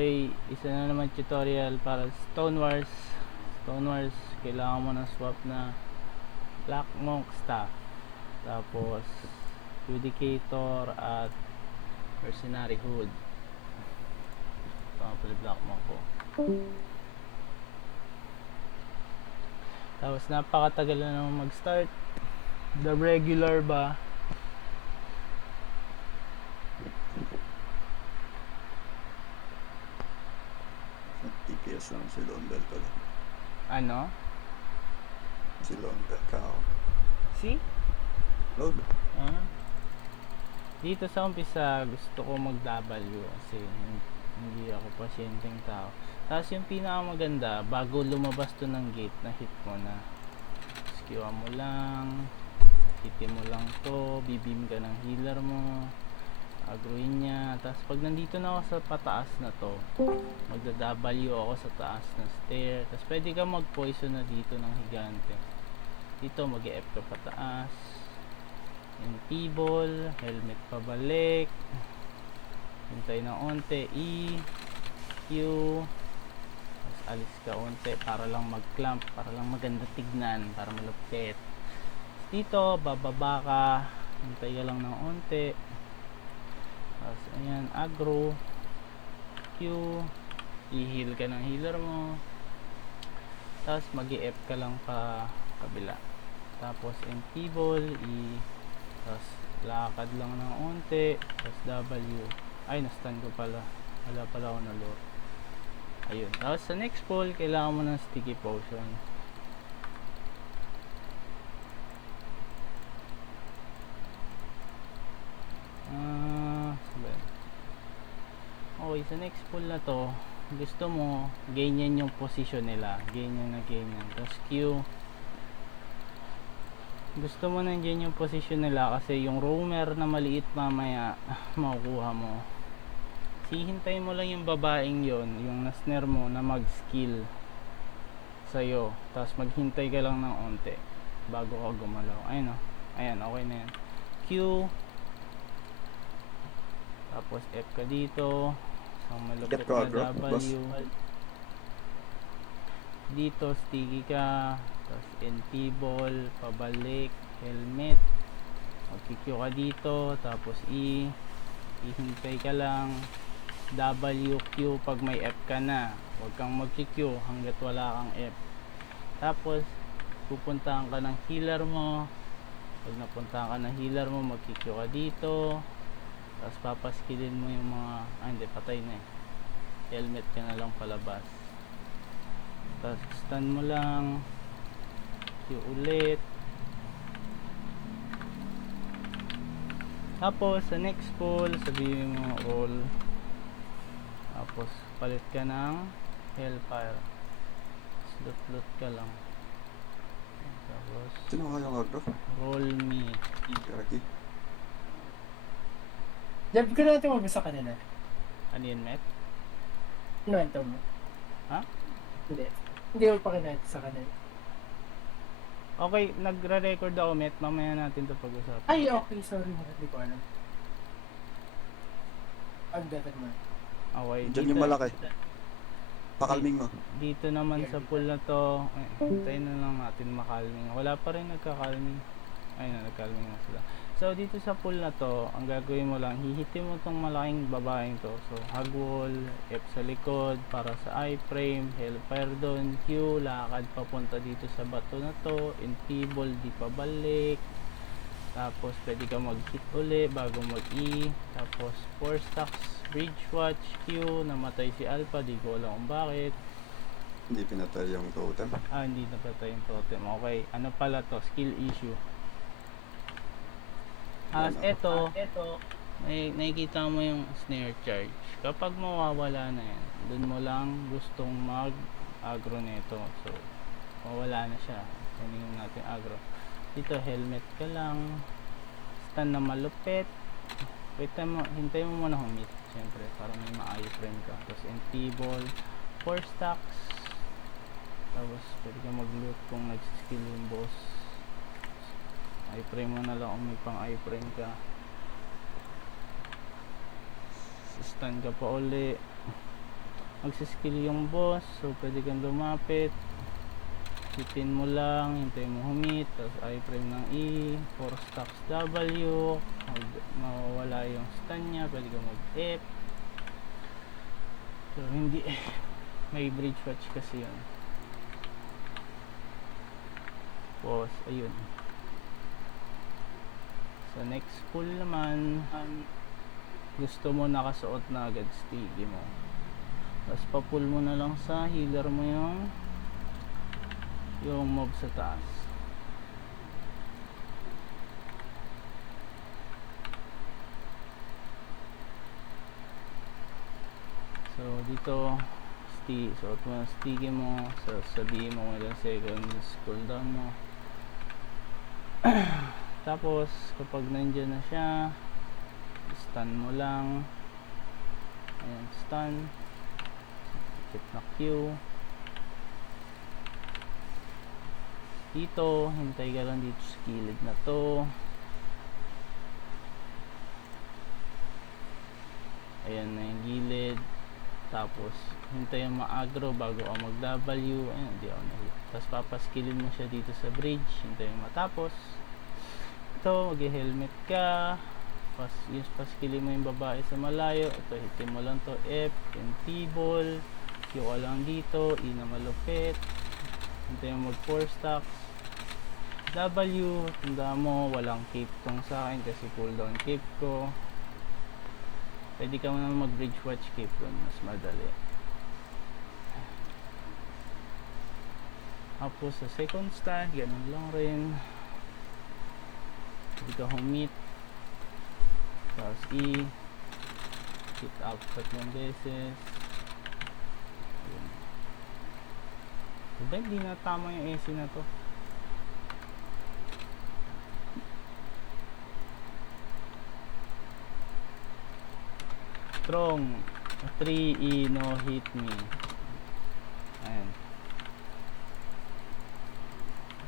ay isa na naman tutorial para Stone Wars. Kailangan mo ng swap na Black Monk staff, tapos Judicator at Mercenary Hood. Ito ang pala Black Monk ko. Tapos napakatagal na naman mag-start. The regular ba? TPS lang si Londel pala. Ano? Si Londel kao. Si? Londel. Dito sa umpisa gusto ko mag-W kasi hindi ako pasyenteng tao. Tapos yung pinakamaganda, bago lumabas to ng gate, na hit mo na. Skiwa mo lang, hitin mo lang to, bibim ka ng healer mo, agroin niya. Tapos pag nandito na ako sa pataas na to, magda-W ako sa taas ng stair. Tapos pwede ka mag-poison na dito ng higante. Dito mag-e-F ka pataas. Enfeeble, helmet pabalik, hintay ng onte, E, Q, tapos alis ka onte para lang mag-clamp, para lang maganda tignan, para malupit. Dito bababa ka, hintay ka lang ng onte, tapos ayan, aggro, Q, i-heal ka ng healer mo, tapos mag-i-F ka lang pa kabila, tapos enfeeble, tapos lakad lang ng onte, tapos W. Ay, na-stun ko pala. Wala pala ako na lure. Ayun. Tapos sa next pull, kailangan mo ng sticky potion. Okay, sa next pull na to, gusto mo, ganyan yung position nila. Ganyan na ganyan. Tapos Q, gusto mo nandiyan yung position nila kasi yung roamer na maliit mamaya makukuha mo. Hihintayin mo lang yung babaeng yon, yung na-snare mo na mag-skill sa'yo. Tapos maghintay ka lang ng onte bago ka gumalaw. Ayun o. Ayan, okay na yan. Q. Tapos F ka dito. So malupit na W. Dito sticky ka. Tapos enfeeble, pabalik, helmet, mag-Q ka dito, tapos E, ihintay ka lang, W, Q pag may F ka na, huwag kang mag-Q hanggat wala kang F. Tapos pupuntahan ka ng healer mo, pag napuntahan ka ng healer mo, mag-Q ka dito, tapos papaskillin mo yung mga, hindi, patay na eh, helmet ka na lang palabas, tapos stun mo lang, ulit. Tapos sa next pull, sabihin mo roll. Tapos palit ka ng hellfire. Slot ka lang. Tapos Sino ka yung agro? roll me. Jackie. Jab ko natin mabisa kanina. Ano yun, Met? Kinuwento mo. Ha? Hindi mo pa kinuwento sa kanina. Okay, nagre-record ako, Met. Mamaya natin ito pag-usapan. Ay, okay. Sorry mo. Hindi ko alam. Ang dapat mo. Okay. Diyan yung malaki. Pakalming mo. Dito naman sa pool na to, hintayin na lang natin makalming. Wala pa rin nagkakalming. Ayun na, nagkalming na sila. So, dito sa pool na to, ang gagawin mo lang, hihitin mo tong malaking babaeng to. So, hug wall, F sa likod, para sa iframe, hellfire doon, Q, lakad papunta dito sa bato na to, enfeeble, di pabalik. Tapos, pwede ka mag-hit uli bago mag-E. Tapos, 4 stacks, bridge watch, Q, namatay si Alpha, di ko alam kung bakit. Hindi pinatay yung totem. Hindi napatay yung totem. Okay, ano pala to? Skill issue. Eto, may nakikita mo yung snare charge. Kapag mawawala na yan, dun mo lang gustong mag-agro nito. So, mawala na siya. Kunin natin agro. Dito, helmet ka lang. Stun na malupit. Hintay mo muna humit. Siyempre, para may ma-iframe ka. Tapos, enfeeble. 4 stacks. Tapos, pwede ka mag-loot kung nag-skill yung boss. iframe mo na lang kung may pang iframe ka. Stun ka pa uli. magsiskill yung boss. So pwede kang lumapit, hitin mo lang, hintay mo humit, tapos iframe ng E, 4 stocks W, mawawala yung stun nya, pwede kang mag F. So hindi may bridge watch kasi yun. Pause, ayun. Sa next pull naman, gusto mo nakasuot na agad sticky mo, tapos pa-pull mo na lang sa healer mo yung mob sa taas. So dito suot mo ang sticky mo, so sabihin mo ilang seconds cooldown mo. Tapos kapag nandyan na siya, stun mo lang. Ayan, stun, keep na Q. Dito hintay ka lang dito sa gilid na to. Ayan na yung gilid. Tapos hintay yung ma-aggro bago ka mag-W. Ayan, di ako na-hit. Tapos papaskillin mo siya dito sa bridge, hintay yung matapos. Ito, mag-helmet ka. Yung paskillin mo yung babae sa malayo. Ito, hitin mo lang to F, yung T-ball. Q ka lang dito, E na malupit. Hintay mo mag 4 stocks W. Tanda mo, walang cape tong sa akin kasi cooldown cape ko. Pwede ka naman mag bridge watch cape doon, mas madali. Tapos sa second stand, ganun lang rin. Pwede ka humit, tapos E, hit up 3 beses. Ayun. Diba hindi na tama yung AC na to? Strong 3E no hit me. Ayan.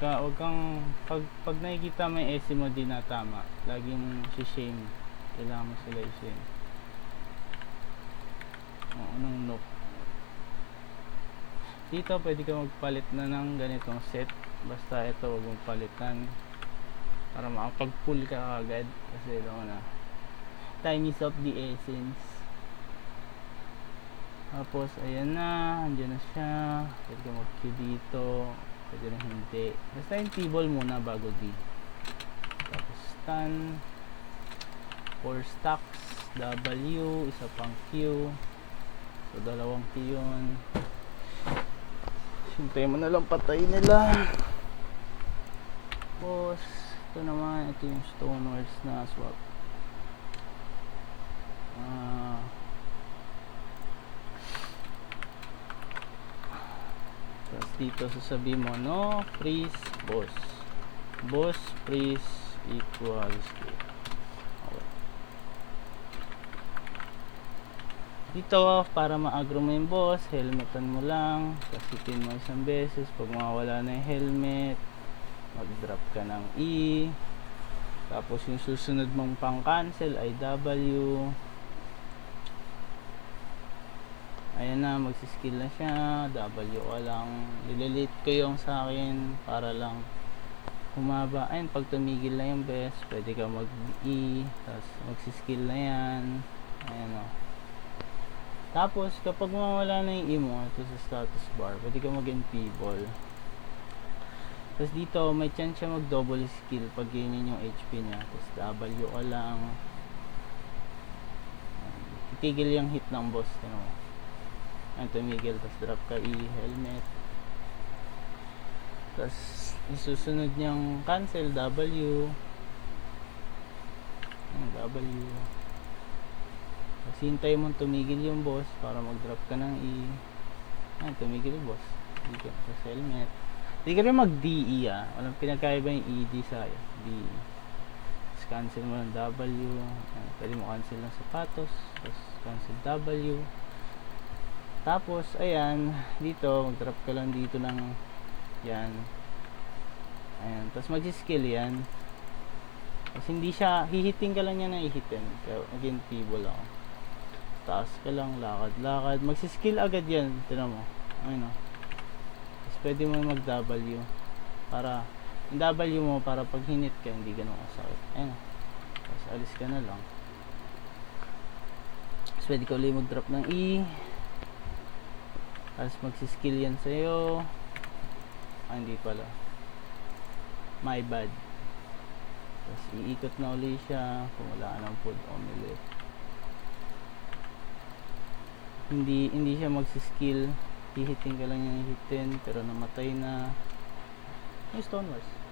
Huwag kang pag nakikita mo yung AC mo di na tama, laging si shame. Kailangan mo sila i-shame. Anong nook? Dito pwede ka magpalit na ng ganitong set. Basta ito huwag mong palitan para makapag-pull ka agad. Kasi ito na, time is of the essence. Tapos ayan na, andyan na siya. Pwede ka mag-Q dito, pwede na hindi. Basta yung T-ball muna bago D. Tapos stun, 4 stocks W, isa pang Q. So dalawang Q yun. Hintay mo na lang patay nila. Tapos ito naman, ito yung Stonewars na swap. Tapos dito sasabihin mo no freeze boss. Boss freeze equals to. Okay. Dito para ma-aggro mo yung boss, helmetan mo lang, kasitin mo isang beses. Pag mawala na yung helmet, mag-drop ka ng E. Tapos yung susunod mong pang-cancel ay W. Ayan na, magsiskill na siya. W ka lang. Nililit ko yung sa akin para lang humaba. Ayun, pag tumigil na yung best, pwede ka mag-E. Tapos magsiskill na yan. Ayan o. Tapos kapag mawala na yung E mo, ito sa status bar, pwede ka mag-NP ball. Tapos dito, may chance siya mag-double skill pag ganyan yung HP niya. Tapos W ka lang. Titigil yung hit ng boss. You know? Ayan, tumigil. Tapos drop ka E, helmet. Tapos isusunod niyang cancel, W. Ayan, W. Tapos hintay mo tumigil yung boss para mag-drop ka ng E. Ayan, tumigil yung boss. Dito sa helmet. Hindi ka rin mag-DE walang pinagkaiba yung ED sa DE. Tapos cancel mo ng W. Ayan, pwede mo cancel ng sapatos. Tapos cancel W. Tapos ayan, dito mag-drop ka lang dito ng yan. Ayan, tapos mag-skill yan. Tapos hindi siya, hihiting ka lang yan na ihitin. Kaya again, T-ball ako. taas ka lang, lakad-lakad. Magsiskill agad yan. Tinan mo. Ayun o. Tapos pwede mo mag-W. Para, yung W mo, para pag hinit ka, hindi ganun kasakit. Ayun o. Tapos alis ka na lang. Tapos pwede ka ulit mag-drop ng E. Tapos magsiskill yan sa'yo. Hindi pala. My bad. Tapos iikot na ulit siya kung wala ka ng food omelet. Hindi siya magsiskill. Hihitin ka lang yung hihitin pero namatay na. Yung Stone Wars.